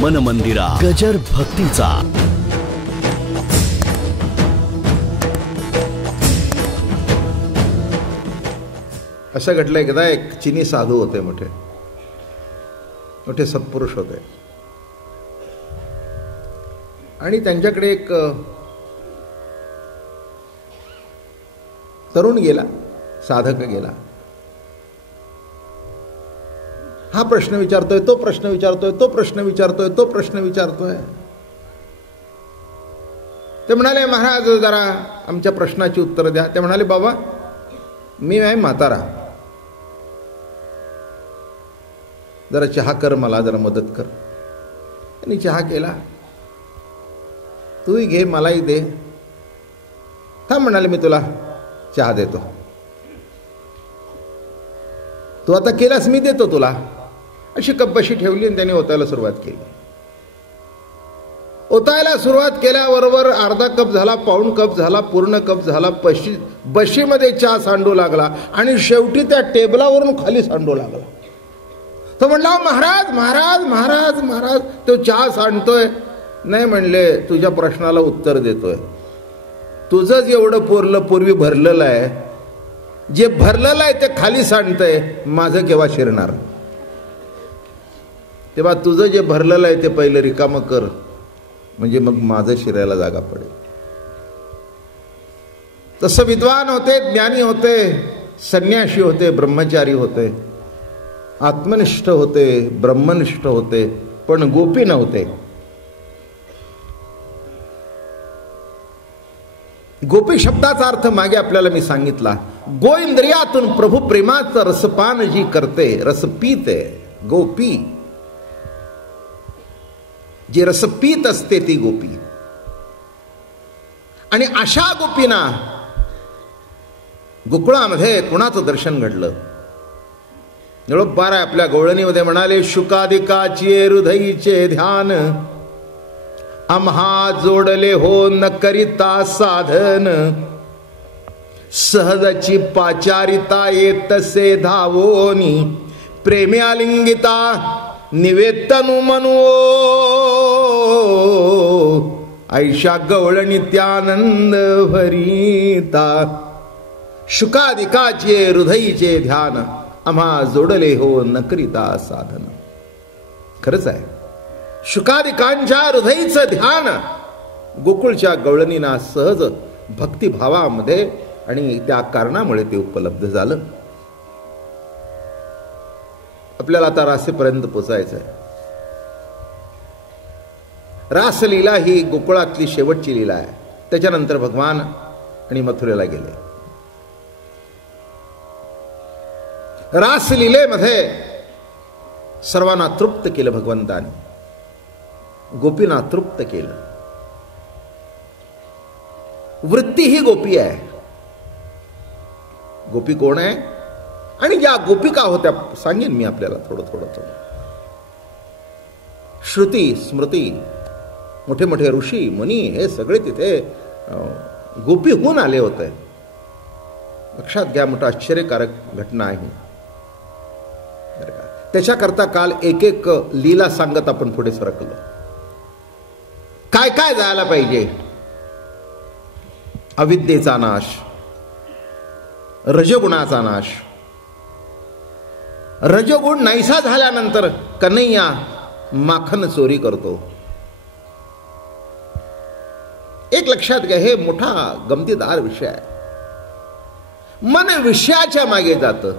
मन मंदिरा गजर भक्तीचा. असं घडलं, एकदा एक चिनी साधू होते, मोठे मोठे सत्पुरुष होते, आणि त्यांच्याकडे एक तरुण गेला, साधक गेला. हा प्रश्न विचारतोय, तो प्रश्न विचारतोय, तो प्रश्न विचारतोय, तो प्रश्न विचारतोय. ते म्हणाले, महाराज जरा आमच्या प्रश्नाची उत्तर द्या. ते म्हणाले, बाबा मी आहे म्हातारा, जरा चहा कर, मला जरा मदत कर. त्यांनी चहा केला. तूही घे, मलाही दे. थांब म्हणाले, मी तुला चहा देतो. तू आता केलास, मी देतो तुला. अशी कप्पशी ठेवली आणि त्याने ओतायला सुरुवात केली. ओतायला सुरुवात केल्याबरोबर अर्धा कप झाला, पाऊण कप झाला, पूर्ण कप झाला. बशीमध्ये चहा सांडू लागला आणि शेवटी त्या टेबलावरून खाली सांडू लागला. तो म्हणला, महाराज महाराज महाराज महाराज. तो चहा सांडतोय. नाही म्हणले, तुझ्या प्रश्नाला उत्तर देतोय. तुझंच एवढं पूर्वी भरलेलं आहे, जे भरलेलं आहे ते खाली सांडतंय, माझं केव्हा शिरणार? तेव्हा तुझं जे भरलेलं आहे ते पहिलं रिकामं कर, म्हणजे मग माझं शिरायला जागा पडेल. तसं विद्वान होते, ज्ञानी होते, संन्यासी होते, ब्रह्मचारी होते, आत्मनिष्ठ होते, ब्रह्मनिष्ठ होते, पण गोपी नव्हते. गोपी शब्दाचा अर्थ मागे आपल्याला मी सांगितला. गो इंद्रियातून प्रभू प्रेमाचं रसपान जी करते, रसपीते, गोपी जी रसपीत असते ती गोपी. आणि अशा गोपींना गोकुळामध्ये कुणाचं दर्शन घडलं? निळोबार आपल्या गवळणीमध्ये म्हणाले, शुकादिकाची हृदयीचे ध्यान आम्हा जोडले हो न करिता साधन, सहजची पाचारिता येतसे धावोनी, प्रेमी आलिंगिता निवेतनु मनो, ऐशा गवळणी त्यानंद भरिता. शुकादिकाचे हृदयीचे ध्यान आम्हा जोडले हो न करिता साधन. खरंच आहे, शुकादिकांच्या हृदयीचं ध्यान गोकुळच्या गवळणींना सहज भक्तिभावामध्ये आणि त्या कारणामुळे ते उपलब्ध झालं. आपल्याला आता रासेपर्यंत पोचायचं आहे. रासलीला ही गोकुळातली शेवटची लीला आहे. त्याच्यानंतर भगवान आणि मथुरेला गेले. रासलीलेमध्ये सर्वांना तृप्त केलं भगवंताने, गोपींना तृप्त केलं. वृत्ती ही गोपी आहे. गोपी कोण आहे आणि ज्या गोपिका होत्या सांगेन मी आपल्याला थोडं थोडं थोडं. श्रुती स्मृती, मोठे मोठे ऋषी मुनी हे सगळे तिथे गोपी होऊन आले होते. लक्षात घ्या, मोठं आश्चर्यकारक घटना आहे. त्याच्याकरता काल एक एक लीला सांगत आपण पुढे सरकलो. काय काय जायला पाहिजे? अविद्येचा नाश, रजगुणाचा नाश. रजगुण नाहीसा झाल्यानंतर कन्हैया माखन चोरी करतो. एक लक्षात घ्या, हे मोठा गमतीदार विषय आहे. मन विषयाच्या मागे जातं.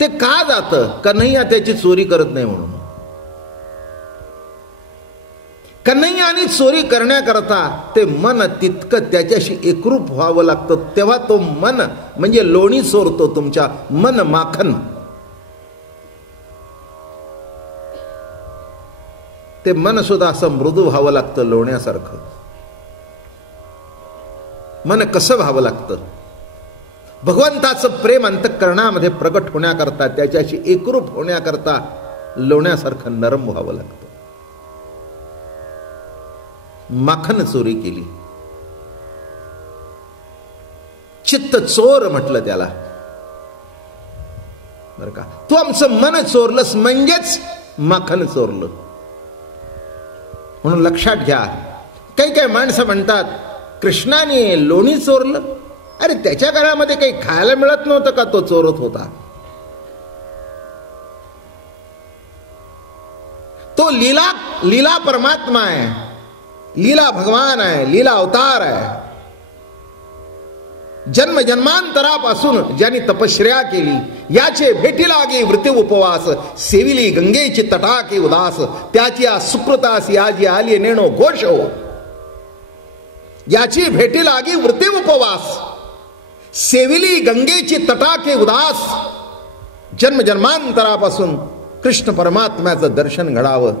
ते का जातं? कन्हैया त्याची चोरी करत नाही म्हणून. कन्हैयाने चोरी करण्याकरता ते मन तितकं त्याच्याशी एकरूप व्हावं लागतं, तेव्हा तो मन म्हणजे लोणी चोरतो तुमच्या, मन माखन. ते मन सुद्धा असं मृदू व्हावं लागतं, लोण्यासारखं. मन कसं व्हावं लागतं? भगवंताचं प्रेम अंतःकरणामध्ये प्रगट होण्याकरता, त्याच्याशी एकरूप होण्याकरता लोण्यासारखं नरम व्हावं लागतं. माखन चोरी केली. चित्त चोर म्हटलं त्याला. बरं का. तू आमचं मन चोरलंस म्हणजेच माखन चोरलं. म्हणून लक्षात घ्या. काही काही माणसं म्हणतात कृष्णाने लोणी चोरलं. अरे त्याच्या घरामध्ये काही खायला मिळत नव्हतं का तो चोरत होता? तो लीला परमात्मा आहे, लीला भगवान आहे, लीला अवतार आहे. जन्म जन्मांतरापासून ज्यांनी तपश्चर्या केली, याचे भेटी लागे वृत्ती उपवास, सेविली गंगेची तटाके उदास, त्याची सुकृतासी आजी आली नेणो घोष हो. याची भेटी लागी वृत्ती उपवास, सेविली गंगेची तटाके उदास. जन्म जन्मांतरापासून कृष्ण परमात्म्याचं दर्शन घडावं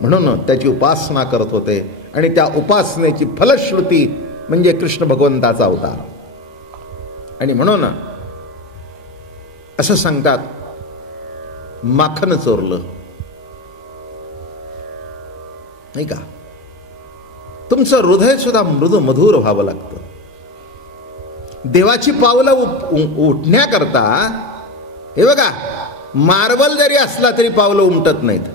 म्हणून त्याची उपासना करत होते. आणि त्या उपासनेची फलश्रुती म्हणजे कृष्ण भगवंताचा अवतार. आणि म्हणून असं सांगतात माखन चोरलं, नाही का. तुमचं हृदय सुद्धा मृदू मधुर व्हावं लागतं. देवाची पावलं उठण्याकरता हे बघा, मार्बल जरी असला तरी पावलं उमटत नाहीत.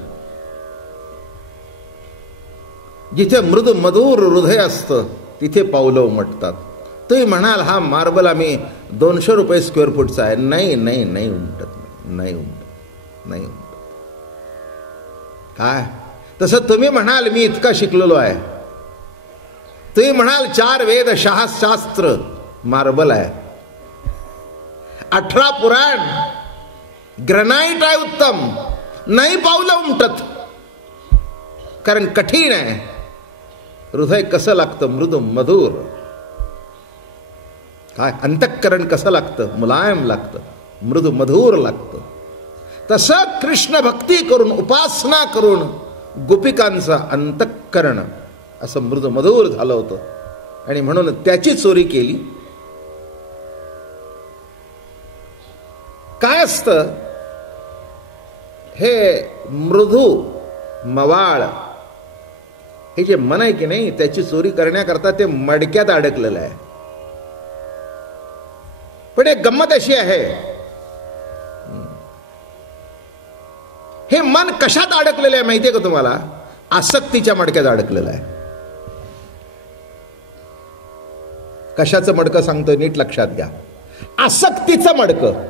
जिथे मृदू मधुर हृदय असतं तिथे पावलं उमटतात. तुम्ही म्हणाल हा मार्बल आम्ही 200 रुपये स्क्वेअर फूटचा आहे. नाही नाही नाही उमटत, नाही उमटत, नाही उमटत. काय तसं तुम्ही म्हणाल मी इतका शिकलेलो आहे, तुम्ही म्हणाल 4 वेद शास्त्र मार्बल आहे, 18 पुराण ग्रनाईट आहे उत्तम, नाही पावलं उमटत. कारण कठीण आहे. हृदय कसं लागतं? मृदू मधुर. काय अंतःकरण कसं लागतं? मुलायम लागतं, मृदू मधुर लागतं. तसं कृष्ण भक्ती करून उपासना करून गोपिकांचं अंतःकरण असं मृदू मधुर झालं होतं. आणि म्हणून त्याची चोरी केली. काय असतं हे मृदू मवाळ हे जे मन आहे की नाही, त्याची चोरी करण्याकरता ते मडक्यात अडकलेलं आहे. पण एक गंमत अशी आहे, हे मन कशात अडकलेलं आहे माहितीये का तुम्हाला? आसक्तीच्या मडक्यात अडकलेलं आहे. कशाचं मडकं सांगतोय नीट लक्षात घ्या. आसक्तीचं मडकं.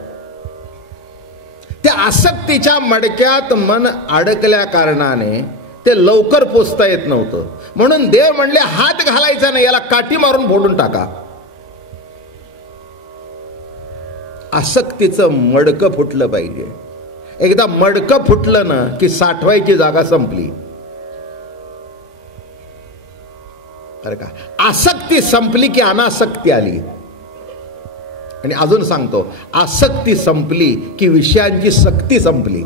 त्या आसक्तीच्या मडक्यात मन अडकल्या कारणाने ते लवकर पोचता येत नव्हतं. म्हणून देव म्हणले हात घालायचा नाही, याला काठी मारून फोडून टाका. आसक्तीचं मडकं फुटलं पाहिजे. एकदा मडकं फुटलं ना की साठवायची जागा संपली. बरं का. आसक्ती संपली की अनासक्ती आली. आणि अजून सांगतो, आसक्ती संपली की विषयांची सक्ती संपली.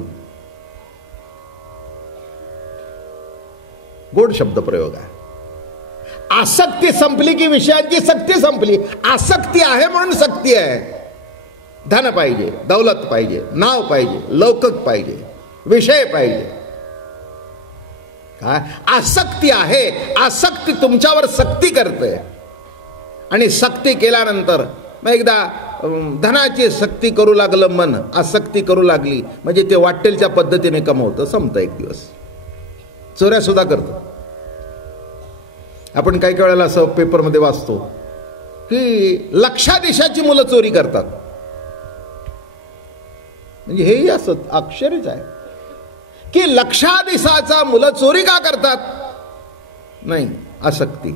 गोड शब्द प्रयोग आहे. आसक्ती संपली की विषयांची सक्ती संपली. आसक्ती आहे म्हणून सक्ती आहे. धन पाहिजे, दौलत पाहिजे, नाव पाहिजे, लौकिक पाहिजे, विषय पाहिजे. काय आसक्ती आहे? आसक्ती तुमच्यावर सक्ती करते. आणि सक्ती केल्यानंतर मग एकदा धनाची सक्ती करू लागलं मन, आसक्ती करू लागली म्हणजे ते वाटेल त्या पद्धतीने कमवतं, संपतं एक दिवस. चोऱ्या सुद्धा करतो. आपण काही वेळेला असं पेपरमध्ये वाचतो की लक्षाधीशाची मुलं चोरी करतात. म्हणजे हेही असं आश्चर्यच आहे की लक्षाधीशाचा मुलं चोरी का करतात? नाही, आसक्ती.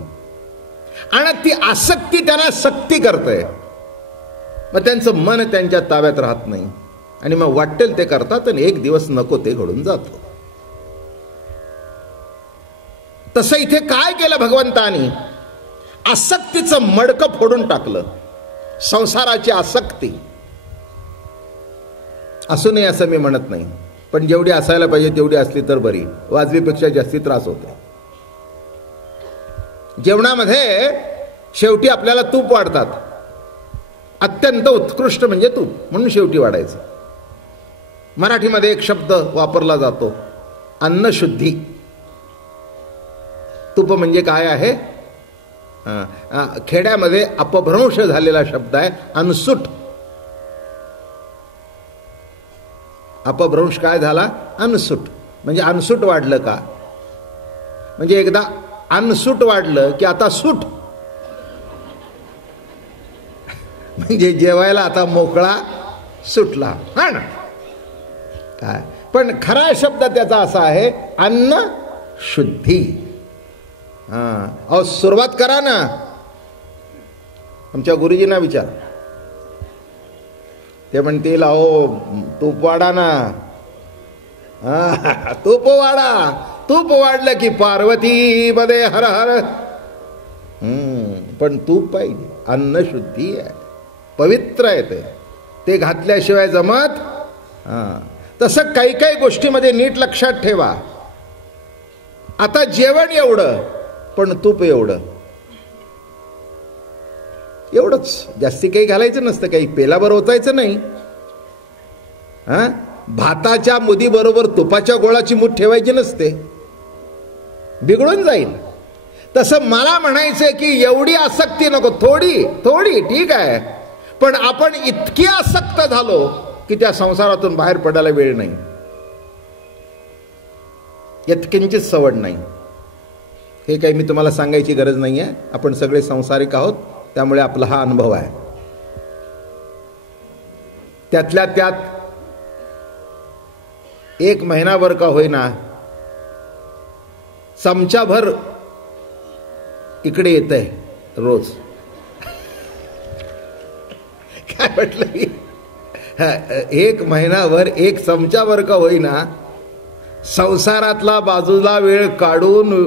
आणि ती आसक्ती त्यांना सक्ती करते. मग त्यांचं मन त्यांच्या ताब्यात राहत नाही आणि मग वाटेल ते करतात आणि एक दिवस नको ते घडून जातो. तसं इथे काय केलं भगवंतानी? आसक्तीचं मडकं फोडून टाकलं. संसाराची आसक्ती असू नये असं मी म्हणत नाही, पण जेवढी असायला पाहिजे तेवढी असली तर बरी. वाजवीपेक्षा जास्ती त्रास होतो. जेवणामध्ये शेवटी आपल्याला तूप वाढतात. अत्यंत उत्कृष्ट म्हणजे तूप, म्हणून शेवटी वाढायचं. मराठीमध्ये एक शब्द वापरला जातो, अन्नशुद्धी. तूप म्हणजे काय आहे? खेड्यामध्ये अपभ्रंश झालेला शब्द आहे, अनसूट. अपभ्रंश काय झाला? अनसूट. म्हणजे अनसूट वाढलं का? म्हणजे एकदा अनसूट वाढलं की आता सूट, म्हणजे जेवायला आता मोकळा सुटला. हा ना काय? पण खरा शब्द त्याचा असा आहे अन्न शुद्धी. अहो सुरुवात करा ना. आमच्या गुरुजींना विचार, ते म्हणतील अहो तूप वाढा ना. तूप वाढा. तूप वाढलं की पार्वती मध्ये हर हर. पण तूप पाहिजे. अन्न शुद्धी आहे, पवित्र आहे, ते घातल्याशिवाय जमत. तसं काही काही गोष्टीमध्ये नीट लक्षात ठेवा. आता जेवण एवढं, पण तूप एवढं, एवढंच. जास्ती काही घालायचं नसतं, काही पेलाभर ओतायचं नाही. भाताच्या मुदी बरोबर तुपाच्या गोळाची मूठ ठेवायची नसते, बिघडून जाईल. तसं मला म्हणायचंय की एवढी आसक्ती नको, थोडी थोडी ठीक आहे, पण आपण इतकी आसक्त झालो की त्या संसारातून बाहेर पडायला वेळ नाही, यत्किंचित सवड नाही. हे काही मी तुम्हाला सांगायची गरज नाही आहे. आपण सगळे संसारिक आहोत, त्यामुळे आपला हा अनुभव आहे. त्यातल्या त्यात एक महिनाभर का होईना चमचाभर इकडे येतंय रोज. काय म्हटलं? एक महिनाभर एक चमचाभर का होईना संसारातला बाजूला वेळ काढून,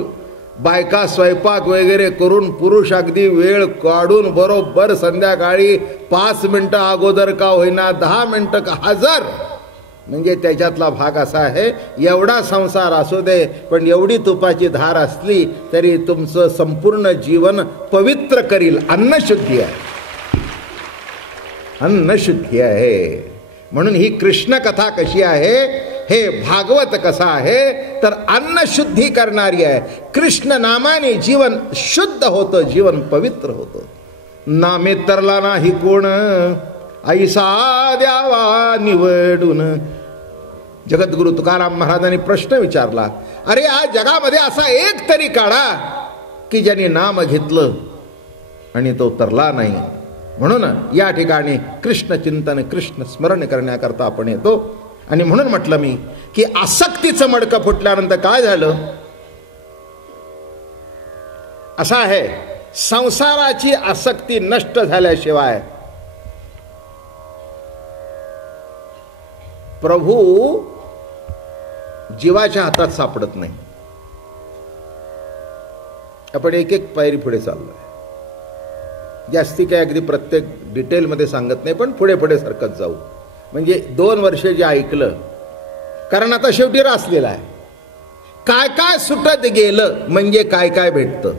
बायका स्वयंपाक वगैरे करून, पुरुष अगदी वेळ काढून बरोबर संध्याकाळी 5 मिनिटं अगोदर का होईना, 10 मिनिटं का हजर. म्हणजे त्याच्यातला भाग असा आहे, एवढा संसार असू दे, पण एवढी तुपाची धार असली तरी तुमचं संपूर्ण जीवन पवित्र करील. अन्नशुद्धी आहे, अन्नशुद्धी आहे. म्हणून ही कृष्ण कथा कशी आहे, हे भागवत कसा आहे, तर अन्नशुद्धी करणारी आहे. कृष्ण नामाने जीवन शुद्ध होतं, जीवन पवित्र होतं. नामे तरला नाही कोण, ऐसा द्यावा निवडून. जगद्गुरु तुकाराम महाराजांनी प्रश्न विचारला, अरे या जगामध्ये असा एक तरी काढा की ज्यांनी नाम घेतलं आणि तो तरला नाही. म्हणून या ठिकाणी कृष्ण चिंतन, कृष्ण स्मरण करण्याकरता आपण येतो. आणि म्हणून म्हटलं मी की आसक्तीचं मडकं फुटल्यानंतर काय झालं असं आहे, संसाराची आसक्ती नष्ट झाल्याशिवाय प्रभू जीवाच्या हातात सापडत नाही. आपण एक एक पायरी पुढे चाललोय. जास्ती काय अगदी प्रत्येक डिटेलमध्ये सांगत नाही, पण पुढे पुढे सरकत जाऊ. म्हणजे 2 वर्ष जे ऐकलं, कारण आता शेवटी रासलेला आहे. काय काय सुटत गेलं म्हणजे काय काय भेटतं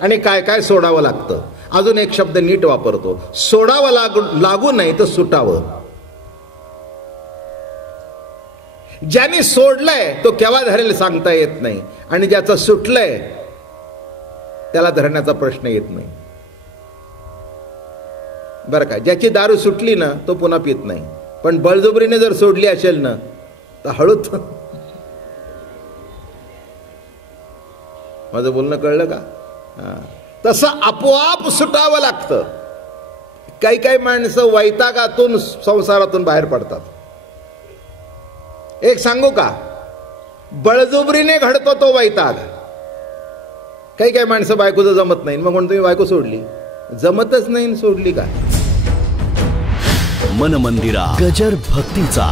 आणि काय काय सोडावं लागतं. अजून एक शब्द नीट वापरतो, सोडावं लागू नाही तर सुटावं. ज्याने सोडलंय तो केव्हा धरेल सांगता येत नाही, आणि ज्याचं सुटलंय त्याला धरण्याचा प्रश्न येत नाही. बरं का? ज्याची दारू सुटली ना तो पुन्हा पित नाही, पण बळजबरीने जर सोडली असेल ना तर हळूच. माझं बोलणं कळलं का? तसं आपोआप सुटावं लागतं. काही काही माणसं वैतागातून संसारातून बाहेर पडतात. एक सांगू का, बळजबरीने घडतो तो वैताग. काही काही माणसं बायकोचं जमत नाही, मग म्हणून तुम्ही बायको सोडली. जमतच नाही, सोडली का? मन मंदिरा गजर भक्तीचा.